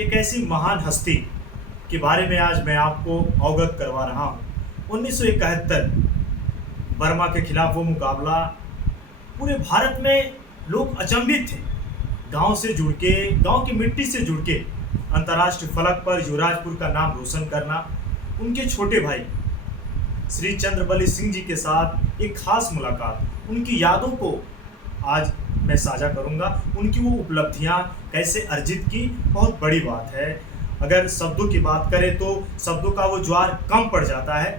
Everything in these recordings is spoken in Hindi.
एक ऐसी महान हस्ती के बारे में आज मैं आपको अवगत करवा रहा हूँ। 1971 बर्मा के खिलाफ वो मुकाबला, पूरे भारत में लोग अचंभित थे। गांव से जुड़ के, गांव की मिट्टी से जुड़ के अंतर्राष्ट्रीय फलक पर युवराजपुर का नाम रोशन करना, उनके छोटे भाई श्री चंद्रबली सिंह जी के साथ एक खास मुलाकात, उनकी यादों को आज मैं साझा करूंगा। उनकी वो उपलब्धियां कैसे अर्जित की, बहुत बड़ी बात है। अगर शब्दों की बात करें तो शब्दों का वो ज्वार कम पड़ जाता है।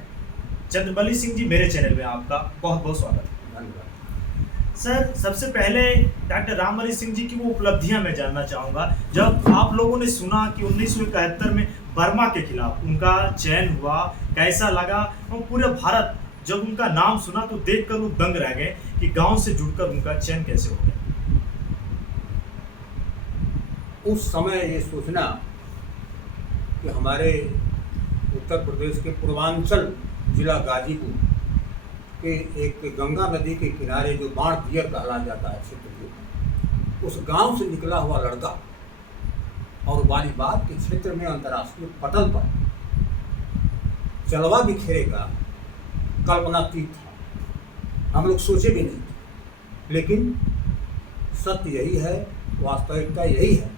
चंद्रबली सिंह जी, मेरे चैनल में आपका बहुत बहुत स्वागत है। धन्यवाद सर, सबसे पहले डॉक्टर रामबली सिंह जी की वो उपलब्धियां मैं जानना चाहूँगा। जब आप लोगों ने सुना कि 1971 में बर्मा के खिलाफ उनका चयन हुआ, कैसा लगा? और पूरे भारत जब उनका नाम सुना तो देखकर वो दंग रह गए कि गांव से जुड़कर उनका चयन कैसे हो गया। उस समय ये सोचना कि हमारे उत्तर प्रदेश के पूर्वांचल जिला गाजीपुर के एक गंगा नदी के किनारे जो बाणपियर कहला जाता है क्षेत्र के, उस गांव से निकला हुआ लड़का और वालीबाल के क्षेत्र में अंतर्राष्ट्रीय पटल पर जलवा बिखेरेगा, कल्पनातीत था। हम लोग सोचे भी नहीं थे, लेकिन सत्य यही है, वास्तविकता यही है।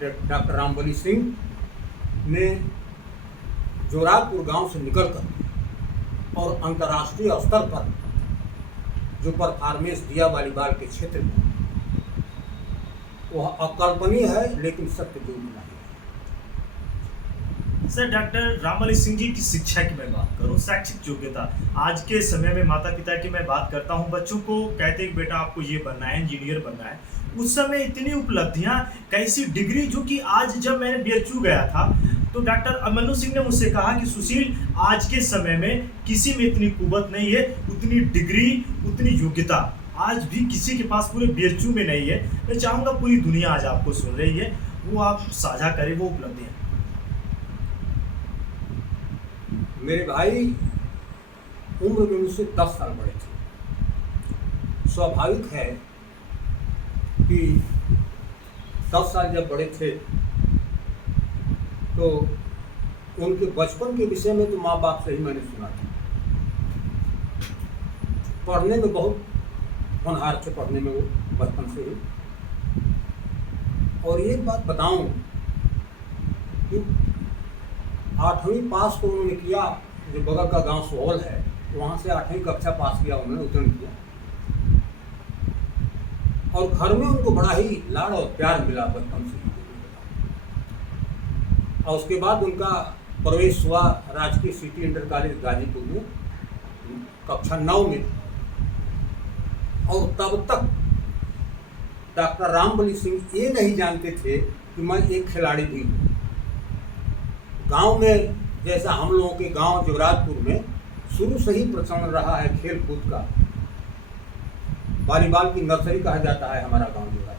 डॉक्टर रामबली सिंह ने जोरापुर गांव से निकलकर और अंतर्राष्ट्रीय स्तर पर जो परफॉर्मेंस दिया वॉलीबॉल के क्षेत्र में, वह अकल्पनीय है, लेकिन सत्य दूर नहीं है। सर, डॉक्टर रामबली सिंह जी की शिक्षा की मैं बात करूं, शैक्षिक योग्यता, आज के समय में माता पिता की मैं बात करता हूं, बच्चों को कहते हैं कि बेटा आपको ये बनना है, इंजीनियर बनना है। उस समय इतनी उपलब्धियां, कैसी डिग्री, जो कि आज जब मैंने बीएचयू गया था तो डॉक्टर अमनु सिंह ने मुझसे कहा कि सुशील, आज के समय में किसी में इतनी कुवत नहीं है, उतनी डिग्री, उतनी योग्यता आज भी किसी के पास पूरे बीएचयू में नहीं है। मैं चाहूँगा पूरी दुनिया आज आपको सुन रही है, वो आप साझा करें वो उपलब्धियाँ। मेरे भाई उम्र में मुझसे 10 साल बड़े थे। स्वाभाविक है कि 10 साल जब बड़े थे तो उनके बचपन के विषय में तो माँ बाप से ही मैंने सुना था। पढ़ने में बहुत होनहार थे, पढ़ने में वो बचपन से ही। और एक बात बताऊं कि 8वीं पास तो उन्होंने किया, जो बगल का गांव सोहल है, वहाँ से 8वीं कक्षा पास किया, उन्होंने उत्तीर्ण किया। और घर में उनको बड़ा ही लाड़ और प्यार मिला बचपन से। और उसके बाद उनका प्रवेश हुआ राजकीय सिटी इंटर कॉलेज गाजीपुर में कक्षा 9 में। और तब तक डॉक्टर रामबली सिंह ये नहीं जानते थे कि मैं एक खिलाड़ी भी हूँ। गांव में, जैसा हम लोगों के गांव जुवराजपुर में शुरू से ही प्रचलन रहा है खेल कूद का, वॉलीबॉल की नर्सरी कहा जाता है हमारा गांव जुवराजपुर।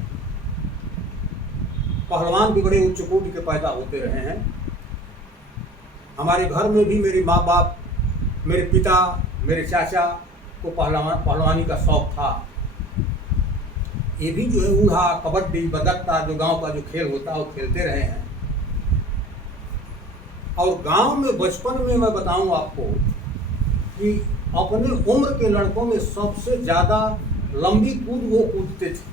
पहलवान भी बड़े उच्च कोटि के पैदा होते रहे हैं। हमारे घर में भी मेरे माँ बाप, मेरे पिता, मेरे चाचा को पहलवानी का शौक था। ये भी जो है ऊहा, कबड्डी, बदत्ता, जो गांव का जो खेल होता है वो खेलते रहे हैं। और गांव में बचपन में मैं बताऊं आपको कि अपने उम्र के लड़कों में सबसे ज़्यादा लंबी कूद वो कूदते थे।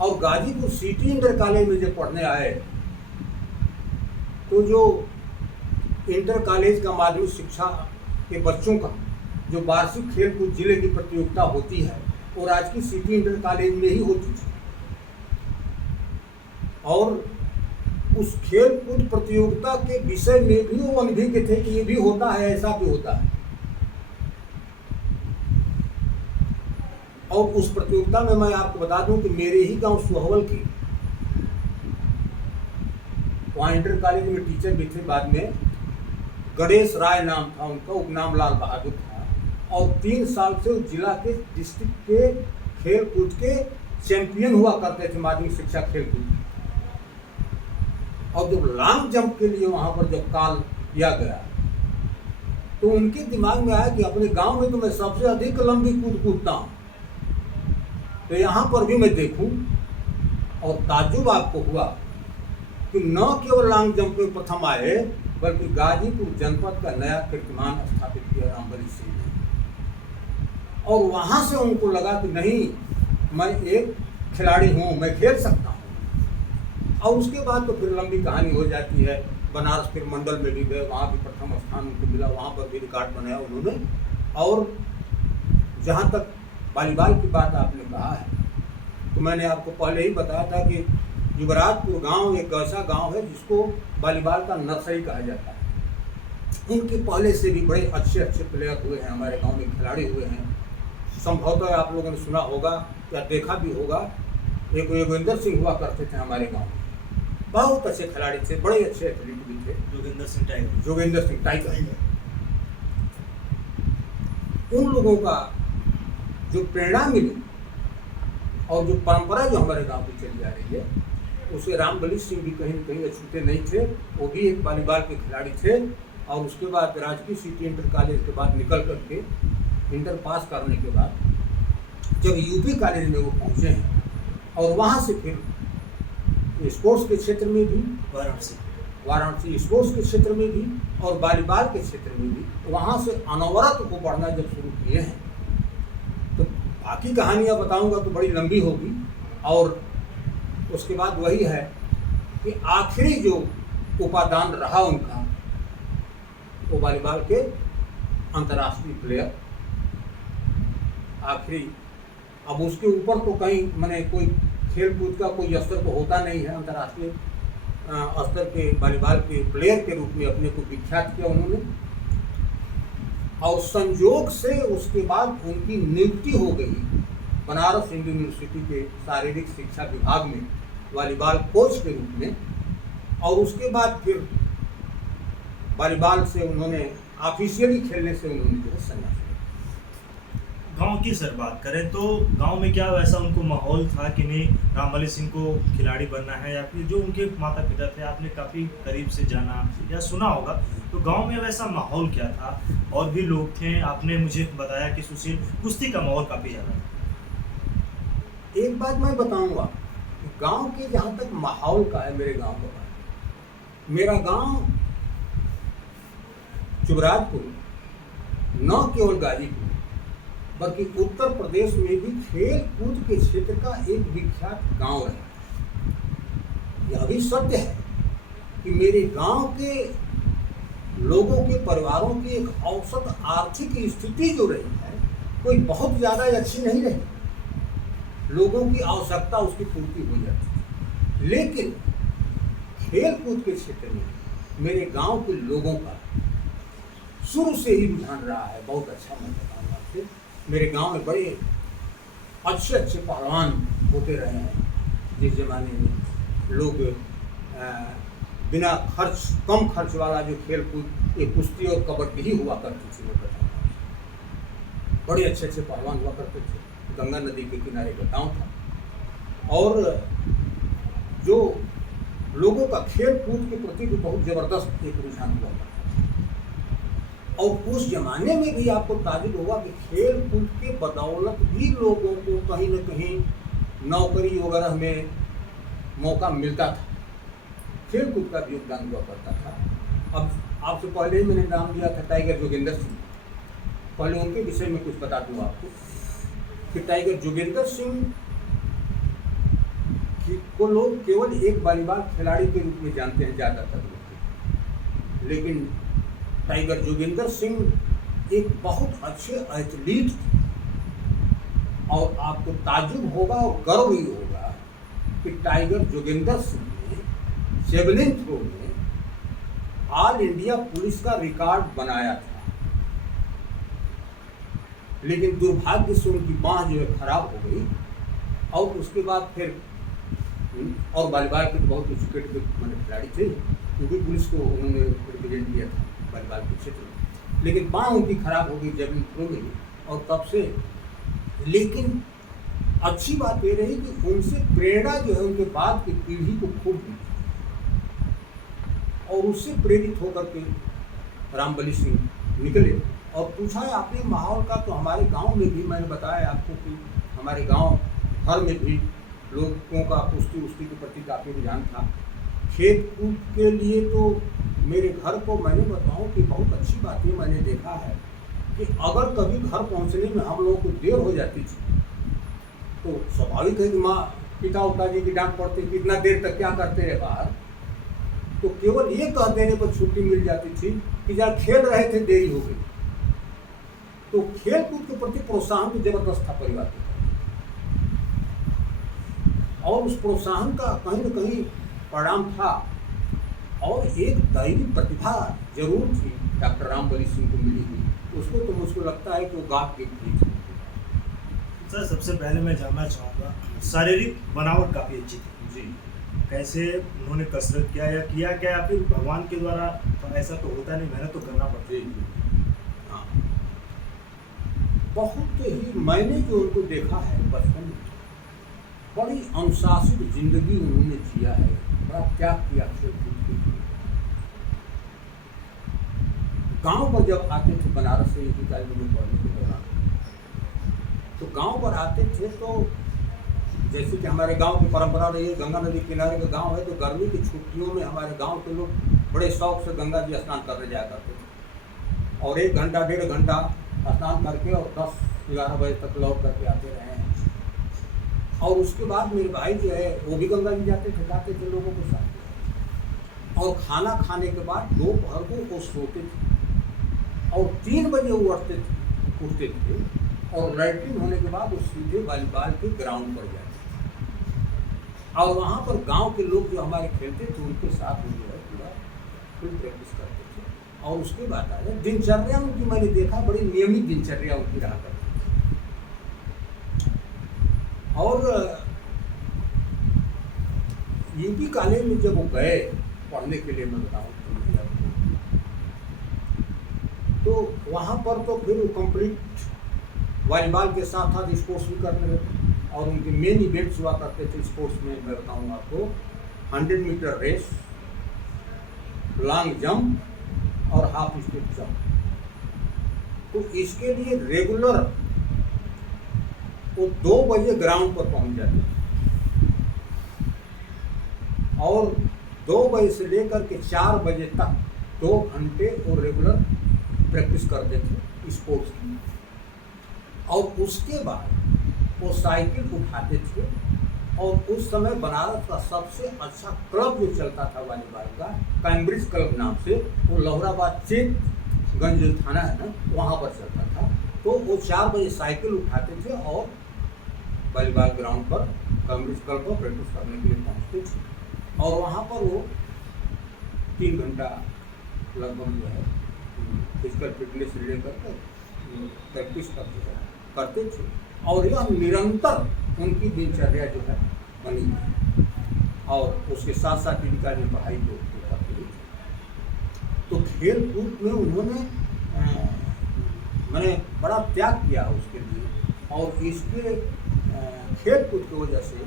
और गाजीपुर सिटी इंटर कॉलेज में जब पढ़ने आए तो जो इंटर कॉलेज का माध्यमिक शिक्षा के बच्चों का जो वार्षिक खेल कूद जिले की प्रतियोगिता होती है, वो राजकीय सिटी इंटर कॉलेज में ही होती थी। और उस खेल कूद प्रतियोगिता के विषय में भी वो अनभिज्ञ थे कि ये भी होता है, ऐसा भी होता है। और उस प्रतियोगिता में मैं आपको बता दूं कि मेरे ही गांव सोहवल की, वहाँ इंटर कॉलेज में टीचर भी थे, बाद में गणेश राय नाम था उनका, उपनाम लाल बहादुर था। और 3 साल से उस जिला के डिस्ट्रिक्ट के खेल कूद के चैंपियन हुआ करते थे, माध्यमिक शिक्षा खेल कूद। और जब लॉन्ग जंप के लिए वहाँ पर जब कॉल किया गया तो उनके दिमाग में आया कि अपने गांव में तो मैं सबसे अधिक लंबी कूद कूदता हूँ, तो यहाँ पर भी मैं देखूँ। और ताज्जुब आपको हुआ कि न केवल लॉन्ग जंप में प्रथम आए बल्कि गाजीपुर जनपद का नया कीर्तिमान स्थापित किया रामबली सिंह ने। और वहाँ से उनको लगा कि नहीं, मैं एक खिलाड़ी हूँ, मैं खेल सकता हूँ। और उसके बाद तो फिर लंबी कहानी हो जाती है। बनारस फिर मंडल में भी गए, वहाँ भी प्रथम स्थान उनको मिला, वहाँ पर भी रिकॉर्ड बनाया उन्होंने। और जहाँ तक वॉलीबॉल की बात आपने कहा है, तो मैंने आपको पहले ही बताया था कि युवराजपुर गांव एक ऐसा गांव है जिसको वॉलीबॉल का नर्सरी कहा जाता है। इनके पहले से भी बड़े अच्छे अच्छे प्लेयर हुए हैं, हमारे गांव में खिलाड़ी हुए हैं। संभवतः आप लोगों ने सुना होगा या देखा भी होगा, एक योगेंद्र सिंह हुआ करते थे हमारे गांव में, बहुत अच्छे खिलाड़ी थे, बड़े अच्छे एथलीट भी थे। जोगिंदर सिंह टाइगर। जोगेंद्र सिंह टाइगर। उन लोगों का जो प्रेरणा मिली और जो परंपरा जो हमारे गांव की चली आ रही है, उसे रामबली सिंह भी कहीं न कहीं अछूते नहीं थे। वो भी एक वॉलीबॉल के खिलाड़ी थे। और उसके बाद राजकीय सिटी इंटर कॉलेज के बाद निकल करके इंटर पास करने के बाद जब यूपी कॉलेज में वो पहुँचे हैं और वहाँ से फिर स्पोर्ट्स के क्षेत्र में भी, वाराणसी स्पोर्ट्स के क्षेत्र में भी और वॉलीबॉल के क्षेत्र में भी, वहाँ से अनवरत को बढ़ना जब शुरू किए हैं, तो बाकी कहानियाँ बताऊंगा तो बड़ी लंबी होगी। और उसके बाद वही है कि आखिरी जो उपादान रहा उनका, वो वॉलीबॉल के अंतर्राष्ट्रीय प्लेयर आखिरी। अब उसके ऊपर तो कहीं मैंने कोई खेल कूद का कोई स्तर तो होता नहीं है। अंतर्राष्ट्रीय स्तर के वॉलीबॉल के प्लेयर के रूप में अपने को विख्यात किया उन्होंने। और संयोग से उसके बाद उनकी नियुक्ति हो गई बनारस हिंदू यूनिवर्सिटी के शारीरिक शिक्षा विभाग में वॉलीबॉल कोच के रूप में। और उसके बाद फिर वॉलीबॉल से उन्होंने ऑफिशियली खेलने से उन्होंने जो है संन्यास लिया। गांव की सर बात करें तो गांव में क्या वैसा उनको माहौल था कि नहीं रामबली सिंह को खिलाड़ी बनना है, या फिर जो उनके माता पिता थे आपने काफ़ी करीब से जाना या सुना होगा, तो गांव में वैसा माहौल क्या था? और भी लोग थे, आपने मुझे बताया कि सुशील कुश्ती का माहौल काफ़ी ज़्यादा था। एक बात मैं बताऊंगा कि गांव के जहाँ तक माहौल का है, मेरे गांव का, मेरा गांव युवराजपुर न केवल गाजीपुर बल्कि उत्तर प्रदेश में भी खेल कूद के क्षेत्र का एक विख्यात गांव है। यह भी सत्य है कि मेरे गांव के लोगों के परिवारों की एक औसत आर्थिक स्थिति जो रही है, कोई बहुत ज़्यादा अच्छी नहीं रही। लोगों की आवश्यकता उसकी पूर्ति हो जाती है। लेकिन खेल कूद के क्षेत्र में मेरे गांव के लोगों का शुरू से ही रुझान रहा है बहुत अच्छा। मैं बताऊंगा आपसे, मेरे गांव में बड़े अच्छे अच्छे पहलवान होते रहे हैं। जिस जमाने में लोग बिना खर्च, कम खर्च वाला जो खेल कूद, एक कुश्ती और कबड्डी ही हुआ करती थी। मैं बताऊँगा, बड़े अच्छे अच्छे पहलवान हुआ करते थे। गंगा नदी के किनारे का गाँव था। और जो लोगों का खेल कूद के प्रति भी बहुत ज़बरदस्त एक रुझान हुआ था। और उस जमाने में भी आपको ताजुब होगा कि खेल कूद के बदौलत भी लोगों को कहीं न कहीं नौकरी वगैरह में मौका मिलता था। खेल कूद का भी योगदान हुआ करता था। अब आपसे पहले ही मैंने नाम लिया था टाइगर जोगिंदर सिंह। पहले उनके विषय में कुछ बता दूँ आपको कि टाइगर जोगिंदर सिंह को लोग केवल एक वॉलीबॉल खिलाड़ी के रूप में जानते हैं ज़्यादातर लोग, लेकिन टाइगर जोगिंदर सिंह एक बहुत अच्छे एथलीट थे। और आपको ताज्जुब होगा और गर्व ही होगा कि टाइगर जोगिंदर सिंह ने जेवलिन थ्रो में ऑल इंडिया पुलिस का रिकॉर्ड बनाया था। लेकिन दुर्भाग्य से उनकी बांह जो है खराब हो गई। और उसके बाद फिर और वॉलीबॉल के तो बहुत विकेट के खिलाड़ी थे, क्योंकि पुलिस को उन्होंने रिप्रेजेंट किया था वॉलीबॉल के क्षेत्र में। लेकिन बांह उनकी खराब हो गई जेवलिन थ्रो में, और तब से। लेकिन अच्छी बात ये रही कि उनसे प्रेरणा जो है उनके बाद की पीढ़ी को खूब मिली, और उससे प्रेरित होकर के रामबली सिंह निकले। और पूछा है आपने माहौल का, तो हमारे गांव में भी मैंने बताया आपको कि हमारे गांव भर में भी लोगों का कुश्ती उश्ती के प्रति काफ़ी रुझान था। खेल कूद के लिए तो मेरे घर को मैंने बताऊं कि बहुत अच्छी बात है, मैंने देखा है कि अगर कभी घर पहुंचने में हम लोगों को देर हो जाती थी तो स्वाभाविक है कि माँ पिता उता जी की डांट पड़ती कि इतना देर तक क्या करते रहे बाहर। तो केवल ये कह देने पर छुट्टी मिल जाती थी कि जब खेल रहे थे देरी हो गई। तो खेल कूद के प्रति प्रोत्साहन तो जबरदस्त था परिवार के, और उस प्रोत्साहन का कहीं न कहीं परिणाम था। और एक दैवी प्रतिभा जरूर थी डॉक्टर रामबली सिंह को मिली थी, उसको तो मुझको लगता है कि वो गा के थी। सर सबसे पहले मैं जानना चाहूँगा, शारीरिक बनावट काफ़ी अच्छी थी जी। कैसे उन्होंने कसरत किया क्या या फिर भगवान के द्वारा? तो ऐसा तो होता नहीं, मेहनत तो करना पड़ता है। जी हाँ, बहुत ही मैंने जो उनको देखा है बचपन में, बड़ी अनुशासित जिंदगी उन्होंने जिया है, बड़ा त्याग किया खेल कूद के लिए। गांव पर जब आते थे बनारस से एक कॉलेज में पढ़ने के दौरान, तो गांव पर आते थे तो जैसे कि हमारे गांव की परंपरा रही है, गंगा नदी किनारे का गांव है, तो गर्मी की छुट्टियों में हमारे गांव के लोग बड़े शौक से गंगा जी स्नान करने जाया करते थे, और 1 घंटा 1.5 घंटा स्नान करके और 10-11 बजे तक लौट करके आते रहे हैं। और उसके बाद मेरे भाई जो है वो भी गंगा जी जाते थे लोगों के साथ, और खाना खाने के बाद दोपहर को वो सोते थे और 3 बजे वो उठते थे, और लैट्रिन होने के बाद वो सीधे वॉलीबॉल के ग्राउंड पर जाते थे, और वहाँ पर गांव के लोग जो हमारे खेलते थे उनके साथ वो जो है पूरा फुल प्रैक्टिस करते थे। और उसके बाद आया दिनचर्या उनकी, मैंने देखा बड़ी नियमित दिनचर्या उनकी रहा करती थी। और यूपी कॉलेज में जब वो गए पढ़ने के लिए, मैं बताऊँ तो वहाँ पर तो फिर कंप्लीट वॉलीबॉल के साथ साथ स्पोर्ट्स भी करने लगे, और उनके मेन इवेंट्स हुआ करते थे स्पोर्ट्स में। मैं बताऊँ आपको 100 मीटर रेस, लॉन्ग जंप और हाफ स्टेप जंप। तो इसके लिए रेगुलर वो 2 बजे ग्राउंड पर पहुंच जाते थे, और 2 बजे से लेकर के 4 बजे तक 2 घंटे वो रेगुलर प्रैक्टिस करते थे स्पोर्ट्स की। और उसके बाद वो साइकिल उठाते थे, और उस समय बनारस का सबसे अच्छा क्लब जो चलता था वॉलीबॉल का, कैम्ब्रिज क्लब नाम से, वो लौहराबाद चेकगंज थाना है ना, वहाँ पर चलता था। तो वो 4 बजे साइकिल उठाते थे और वॉलीबॉल ग्राउंड पर कैम्ब्रिज क्लब पर प्रैक्टिस करने के लिए पहुँचते थे, और वहाँ पर वो 3 घंटा लगभग जो है फिजिकल फिटनेस से लेकर प्रैक्टिस करते थे। और यह निरंतर उनकी दिनचर्या जो है बनी है, और उसके साथ साथ इनका जो पढ़ाई जो करते थे। तो खेल कूद में उन्होंने मैंने बड़ा त्याग किया उसके लिए, और इसके खेल कूद की वजह से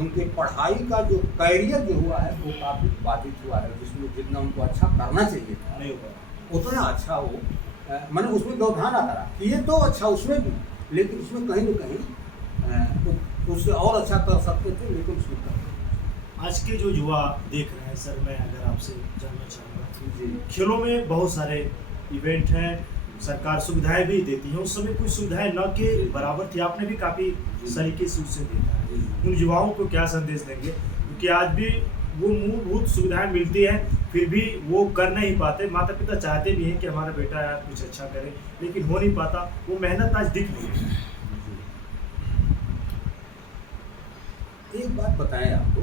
उनके पढ़ाई का जो कैरियर जो हुआ है वो काफ़ी बाधित हुआ है, जिसमें जितना उनको अच्छा करना चाहिए था नहीं होगा उतना अच्छा वो मैंने उसमें व्यवधान आता रहा कि ये तो अच्छा उसमें भी, लेकिन उसमें कहीं न कहीं उससे और अच्छा कर सकते थे, लेकिन उसमें कर। आज के जो युवा देख रहे हैं सर, मैं अगर आपसे जानना चाहूँगा, जी खेलों में बहुत सारे इवेंट हैं, सरकार सुविधाएं भी देती है, उस समय कुछ सुविधाएं न के बराबर थी, आपने भी काफ़ी सलीके से उससे देखा है। उन युवाओं को क्या संदेश देंगे, क्योंकि आज भी वो मूलभूत सुविधाएं मिलती है फिर भी वो कर नहीं पाते, माता पिता चाहते भी हैं कि हमारा बेटा कुछ अच्छा करे, लेकिन हो नहीं पाता, वो मेहनत आज दिख नहीं रही। एक बात बताएं आपको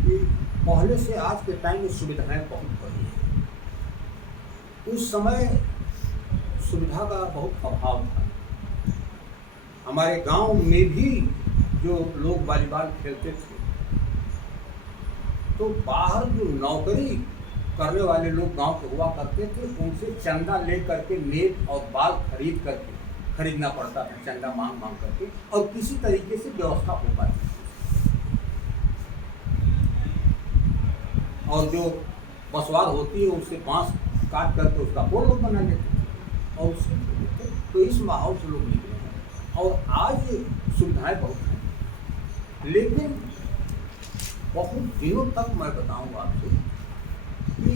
कि पहले से आज के टाइम में सुविधाएं बहुत बढ़ी हैं। उस समय सुविधा का बहुत अभाव था। हमारे गांव में भी जो लोग वॉलीबॉल खेलते थे, तो बाहर जो नौकरी करने वाले लोग गांव के हुआ करते थे, उनसे चंदा ले करके नेट और बाल खरीदना पड़ता था, चंदा मांग करके, और किसी तरीके से व्यवस्था हो पाती थी। और जो बसवार होती है उससे बांस काट करके उसका पोल लोग बना लेते थे, और उससे खेलते थे। तो इस माहौल से लोग निकले हैं, और आज सुविधाएं बहुत हैं। लेकिन बहुत दिनों तक मैं बताऊं आपसे कि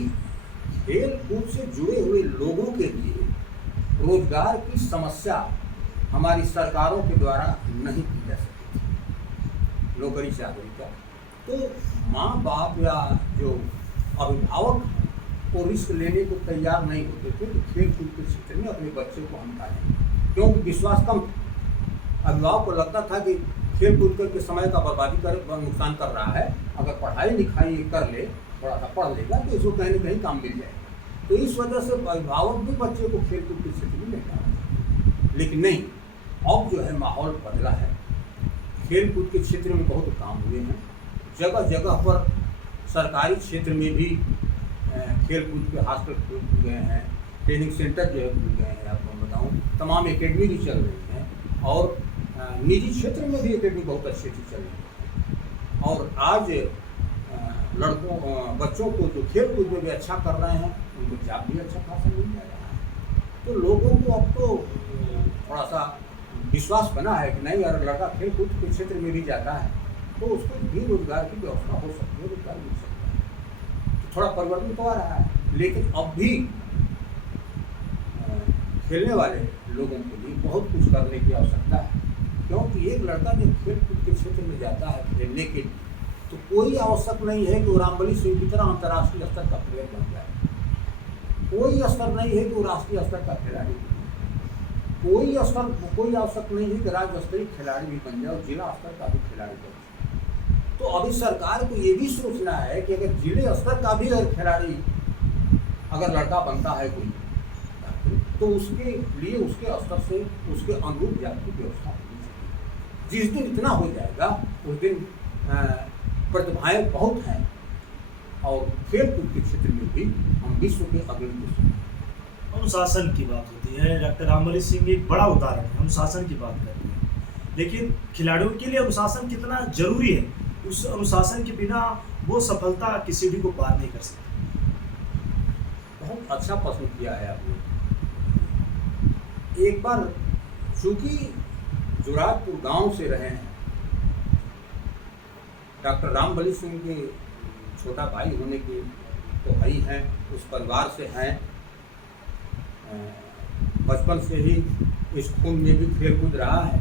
खेल कूद से जुड़े हुए लोगों के लिए रोजगार की समस्या हमारी सरकारों के द्वारा नहीं की जा सकती थी, नौकरी चाकरी का। तो माँ बाप या जो अभिभावक हैं वो रिस्क लेने को तैयार नहीं होते थे कि खेल कूद के क्षेत्र में अपने बच्चे को हम डालें, क्योंकि विश्वास कम था। अभिभावक को लगता था कि खेल कूद करके समय का बर्बादी कर नुकसान कर रहा है, अगर पढ़ाई लिखाई कर ले, थोड़ा सा पढ़ लेगा तो इसको कहीं न कहीं काम मिल जाएगा। तो इस वजह से अभिभावक भी बच्चे को खेल कूद के क्षेत्र में नहीं डालते। लेकिन नहीं, अब जो है माहौल बदला है, खेल कूद के क्षेत्र में बहुत काम हुए हैं। जगह जगह पर सरकारी क्षेत्र में भी खेल कूद के हॉस्टल खुल गए हैं, ट्रेनिंग सेंटर जो है खुल गए हैं। आपको मैं बताऊँ, तमाम एकेडमी भी चल रही हैं और निजी क्षेत्र में भी एकेडमी बहुत अच्छी चल रही है। और आज बच्चों को जो खेल कूद में भी अच्छा कर रहे हैं, उनको जॉब भी अच्छा खासा मिल जा रहा है। तो लोगों को अब तो थोड़ा सा विश्वास बना है कि नहीं, अगर लड़का खेल कूद के क्षेत्र में भी जाता है तो उसको भी रोजगार की व्यवस्था हो सकती है, रोजगार मिल सकता है। तो थोड़ा परिवर्तन तो आ रहा है, लेकिन अब भी खेलने वाले लोगों के लिए बहुत कुछ करने की आवश्यकता है। क्योंकि एक लड़का जब खेल कूद के क्षेत्र में जाता है खेलने के लिए, तो कोई आवश्यक नहीं है कि वो रामबली सिंह की तरह अंतर्राष्ट्रीय स्तर का प्लेयर बन जाए। कोई स्तर नहीं है कि वो राष्ट्रीय स्तर का खिलाड़ी बने। कोई आवश्यक नहीं है कि राज्य स्तरीय खिलाड़ी भी बन जाए और जिला स्तर का भी खिलाड़ी बन जाए। तो अभी सरकार को ये भी सोचना है कि अगर जिले स्तर का भी अगर खिलाड़ी अगर लड़का बनता है कोई, तो उसके लिए उसके स्तर से उसके अनुरूप जाति की व्यवस्था होनी चाहिए। जिस दिन इतना हो जाएगा उस दिन प्रतिभाएं बहुत हैं और खेल कूद के क्षेत्र में भी हम विश्व के अग्रणी देश हैं। अनुशासन की बात होती है, डॉक्टर रामबली सिंह एक बड़ा उदाहरण है, अनुशासन की बात करते हैं। लेकिन खिलाड़ियों के लिए अनुशासन कितना जरूरी है, उस अनुशासन के बिना वो सफलता की सीढ़ी को पार नहीं कर सकते। बहुत अच्छा प्रश्न किया है आपने। एक बार चूंकि जुरादपुर गांव से रहे हैं, डॉक्टर रामबली सिंह के छोटा भाई होने के तो भाई हैं, उस परिवार से हैं, बचपन से ही इस खून में भी खेल कूद रहा है।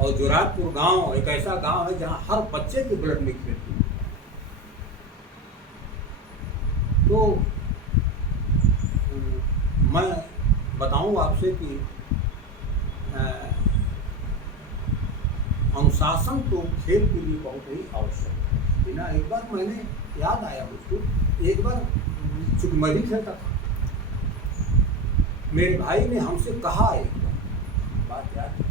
और जुरादपुर गांव एक ऐसा गांव है जहां हर बच्चे के ब्लड में खेल कूद है। तो मैं बताऊं आपसे कि अनुशासन तो खेल के लिए बहुत ही आवश्यक है। बिना एक बार मैंने याद आया मुझको, एक बार चूंकि मैं भी खेलता था, मेरे भाई ने हमसे कहा, एक बात याद है,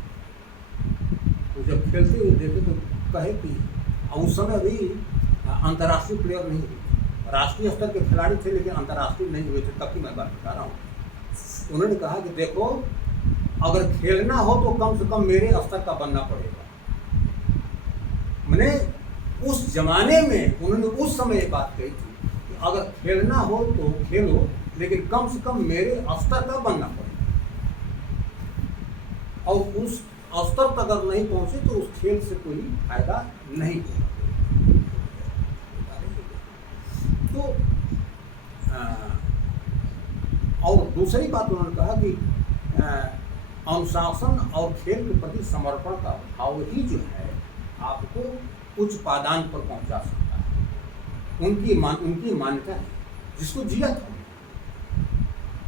तो जब खेलते हुए देखे तो कहे कि उस समय अभी अंतर्राष्ट्रीय प्लेयर नहीं हुए, राष्ट्रीय स्तर के खिलाड़ी थे लेकिन अंतर्राष्ट्रीय नहीं हुए थे, तब की मैं बात बता रहा हूँ। उन्होंने कहा कि देखो, अगर खेलना हो तो कम से कम मेरे स्तर का बनना पड़ेगा। मैंने उस जमाने में उन्होंने उस समय ये बात कही थी कि अगर खेलना हो तो खेलो, लेकिन कम से कम मेरे स्तर का बनना पड़ेगा। और उस स्तर तक अगर नहीं पहुंचे तो उस खेल से कोई फायदा नहीं होगा। तो और दूसरी बात उन्होंने कहा कि अनुशासन और खेल के प्रति समर्पण का भाव ही जो है आपको उच्च पादान पर पहुंचा सकता है। उनकी मान्यता है, जिसको जिया था।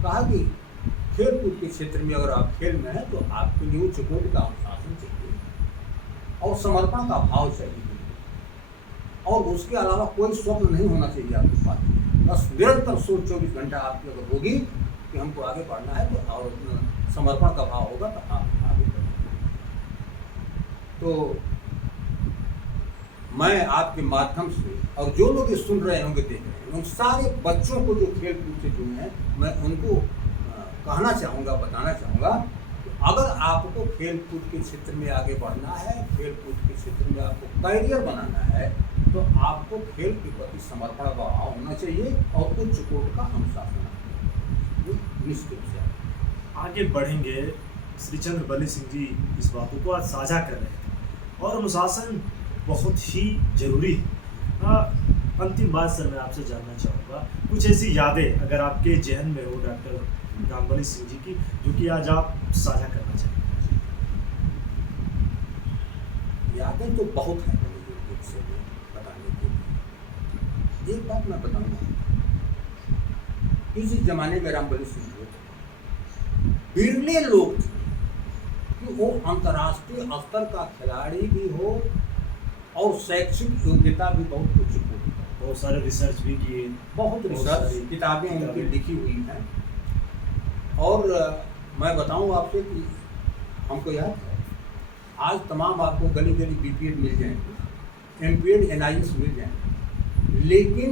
कहा कि खेल कूद के क्षेत्र में अगर आप खेल में हैं तो आपके लिए उच्च कोटि का अनुशासन चाहिए और समर्पण का भाव चाहिए, और उसके अलावा कोई स्वप्न नहीं होना चाहिए आपके पास। बस निरंतर सोच 24 घंटा आपकी अगर होगी कि हमको आगे बढ़ना है, तो और समर्पण का भाव होगा तो आप आगे बढ़ेंगे। तो मैं आपके माध्यम से, और जो लोग ये सुन रहे होंगे, देख रहे हैं, उन सारे बच्चों को जो खेल कूद से जुड़े हैं, मैं उनको कहना चाहूँगा, बताना चाहूँगा कि अगर आपको खेल कूद के क्षेत्र में आगे बढ़ना है, खेल कूद के क्षेत्र में आपको करियर बनाना है, तो आपको खेल के प्रति समर्पण का भाव होना चाहिए और उच्च कोटि का अनुशासन निश्चित से आगे बढ़ेंगे। श्री चंद्र बली सिंह जी इस बातों को आज साझा कर रहे हैं, और अनुशासन बहुत ही जरूरी है। अंतिम बात सर मैं आपसे जानना चाहूँगा, कुछ ऐसी यादें अगर आपके जहन में हो डॉक्टर रामबली सिंह जी की, जो कि आज आप साझा करना चाहेंगे। यादें तो बहुत हैं मेरे युग से बताने के लिए। एक बात मैं बताऊंगा, इसी जमाने में रामबली सिंह जी बिरले लोग थे कि वो अंतर्राष्ट्रीय स्तर का खिलाड़ी भी हो और शैक्षिक योग्यता भी बहुत उच्च हो। बहुत सारे रिसर्च भी किए, बहुत रिसर्च किताबें उनकी लिखी हुई हैं। और मैं बताऊं आपसे कि हमको याद है, आज तमाम आपको गली गली बीपीएड मिल जाएंगे, एमपीएड एनआईएस मिल जाएंगे, लेकिन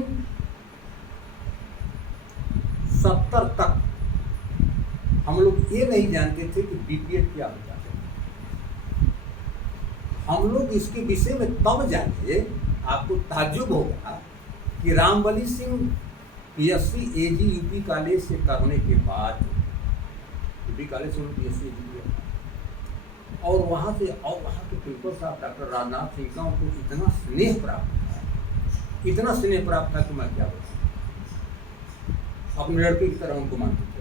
70 तक हम लोग ये नहीं जानते थे कि बीपीएड क्या होता है। हम लोग इसके विषय में तब जाने, आपको ताज्जुब होगा कि रामबली सिंह पीएससी एजी यूपी कॉलेज से करने के बाद, यूपी कॉलेज से उन्होंने पीएससी एजी किया और वहाँ से वहाँ के प्रिंसिपल साहब डॉक्टर राजनाथ सिंह का उनको इतना स्नेह प्राप्त था, इतना स्नेह प्राप्त था कि मैं क्या बताऊँ। अपने लड़के की तरह उनको मानते थे।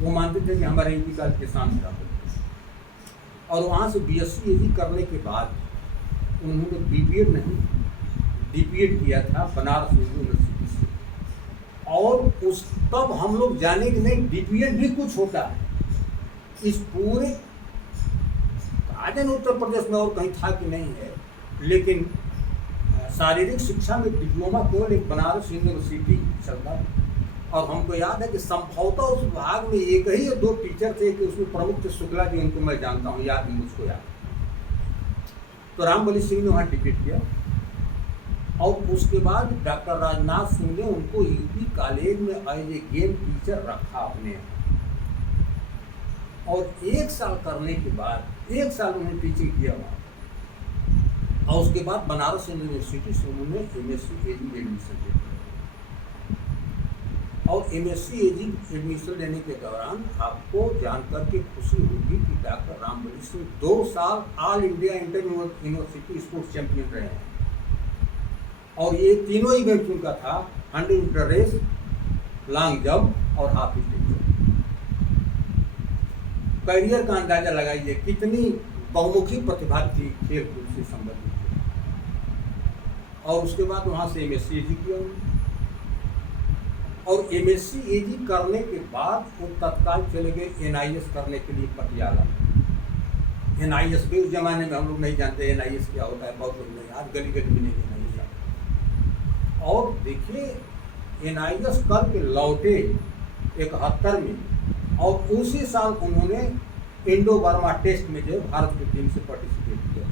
वो मानते थे कि हमारे यूपी कॉलेज के सामने रहा। और वहाँ से बीएससी एजी करने के बाद उन्होंने बीपीएड नहीं डीपीएड किया था बनारस हिंदू यूनिवर्सिटी से। और उस तब हम लोग जाने कि नहीं डीपीएड भी कुछ होता है। इस पूरे राजन उत्तर प्रदेश में और कहीं था कि नहीं है, लेकिन शारीरिक शिक्षा में डिप्लोमा केवल एक बनारस यूनिवर्सिटी चलता है। और हमको याद है कि संभवतः उस विभाग में एक ही या 2 टीचर थे कि उसमें प्रमुख थे शुक्ला जी, उनको मैं जानता हूँ, याद नहीं मुझको याद। तो रामबली सिंह ने वहाँ टिकट किया और उसके बाद डॉक्टर राजनाथ सिंह ने उनको यूपी कॉलेज में एज ए गेम टीचर रखा अपने यहाँ। और 1 साल करने के बाद 1 साल उन्होंने टीचिंग किया वहाँ। और उसके बाद बनारस यूनिवर्सिटी से उन्होंने एमएससी एजी एडमिशन लिया। और एमएससी एजी एडमिशन लेने के दौरान आपको जानकर के खुशी होगी कि डॉक्टर रामबली सिंह 2 साल all India inter university sports champion रहे हैं। और ये तीनों इवेंट उनका था, 100 मीटर रेस, लॉन्ग जंप और हाफ डिस्टेंस। करियर का अंदाजा लगाइए कितनी बहुमुखी प्रतिभा थी खेल कूद से संबंधित। और उसके बाद वहाँ से एमएससी एजी किया उन्होंने। और एमएससी एजी करने के बाद वो तत्काल चले गए एनआईएस करने के लिए पटियाला। एनआईएस भी उस जमाने में हम लोग नहीं जानते एनआईएस क्या होता है, बहुत लोग नहीं, आज गली गली में नहीं एनआईएस। और देखिए एनआईएस करके लौटे 71 में और उसी साल उन्होंने इंडो बर्मा टेस्ट में जो भारत की टीम से पार्टिसिपेट किया।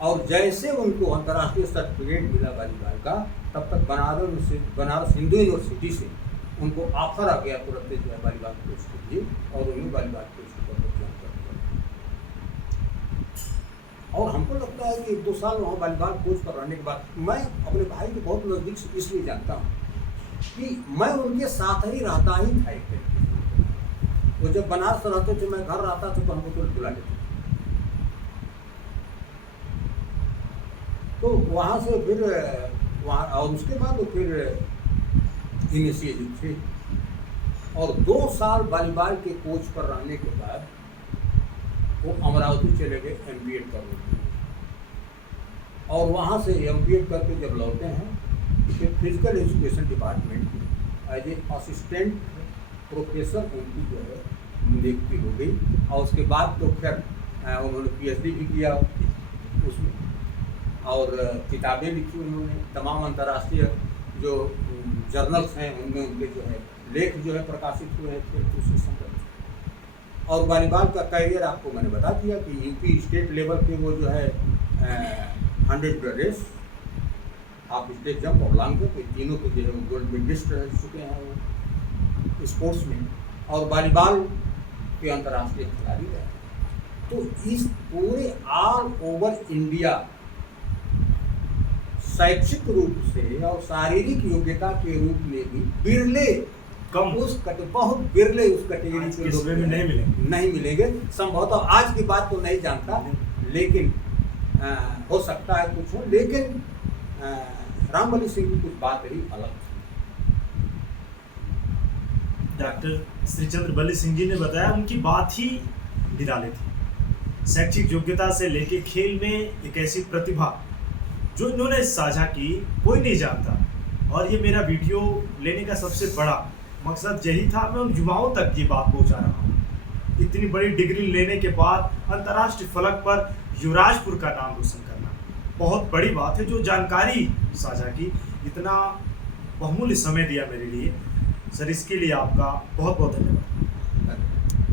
और जैसे उनको अंतर्राष्ट्रीय सर्टिफिकेट मिला वॉलीबॉल का, तब तक बनारस हिंदू यूनिवर्सिटी से उनको ऑफर आ गया तुरंत जो है वॉलीबॉल कोच के लिए, और उन्हें वॉलीबॉल कोच के पद पर ज्वाइन कर दिया। और हमको लगता है कि 1-2 साल वहाँ वॉलीबॉल कोच पर रहने के बाद, मैं अपने भाई को बहुत नज़दीक से इसलिए जानता हूँ कि मैं उनके साथ ही रहता ही था। एक तरीके वो जब बनारस रहते थे, मैं घर रहता था तो हमको तो बुला लेते थे। तो वहाँ से फिर वहाँ, और उसके बाद वो फिर एमएससी एजी थे। और 2 साल वॉलीबॉल के कोच पर रहने के बाद वो अमरावती चले गए एमपीएड करने के लिए। और वहाँ से एमपीएड करके जब लौटे हैं, फिर फिजिकल एजुकेशन डिपार्टमेंट में एज ए असिस्टेंट प्रोफेसर उनकी जो है नियुक्ति हो गई। और उसके बाद तो खैर उन्होंने पीएचडी भी किया उसमें, और किताबें लिखी उन्होंने। तमाम अंतर्राष्ट्रीय जो जर्नल्स हैं उनमें उनके जो है लेख जो है प्रकाशित हुए हैं खेल कूद से संबंधित। और वॉलीबॉल का करियर आपको मैंने बता दिया कि यूपी स्टेट लेवल पे वो जो है 100 meter race, half step jump और लॉन्ग जंप, ये तीनों के जो है वो गोल्ड मेडलिस्ट रह चुके हैं वो स्पोर्ट्स में। और वॉलीबॉल के अंतर्राष्ट्रीय खिलाड़ी रहे। तो इस पूरे ऑल ओवर इंडिया शैक्षिक रूप से और शारीरिक योग्यता के रूप में भी बिरले कम, बहुत बिरले उस कैटेगरी के लोग नहीं मिलेंगे। नहीं मिलेंगे। संभवतः आज की बात तो नहीं जानता, लेकिन हो सकता है कुछ हो, लेकिन रामबली सिंह की कुछ बात ही अलग थी। डॉक्टर श्रीचंद्र बल्ली सिंह जी ने बताया उनकी बात ही निराली थी। शैक्षिक योग्यता से लेके खेल में एक ऐसी प्रतिभा जो इन्होंने साझा की कोई नहीं जानता। और ये मेरा वीडियो लेने का सबसे बड़ा मकसद यही था, मैं उन युवाओं तक ये बात पहुंचा रहा हूँ। इतनी बड़ी डिग्री लेने के बाद अंतर्राष्ट्रीय फलक पर युवराजपुर का नाम रोशन करना बहुत बड़ी बात है। जो जानकारी साझा की, इतना बहुमूल्य समय दिया मेरे लिए सर, इसके लिए आपका बहुत बहुत धन्यवाद।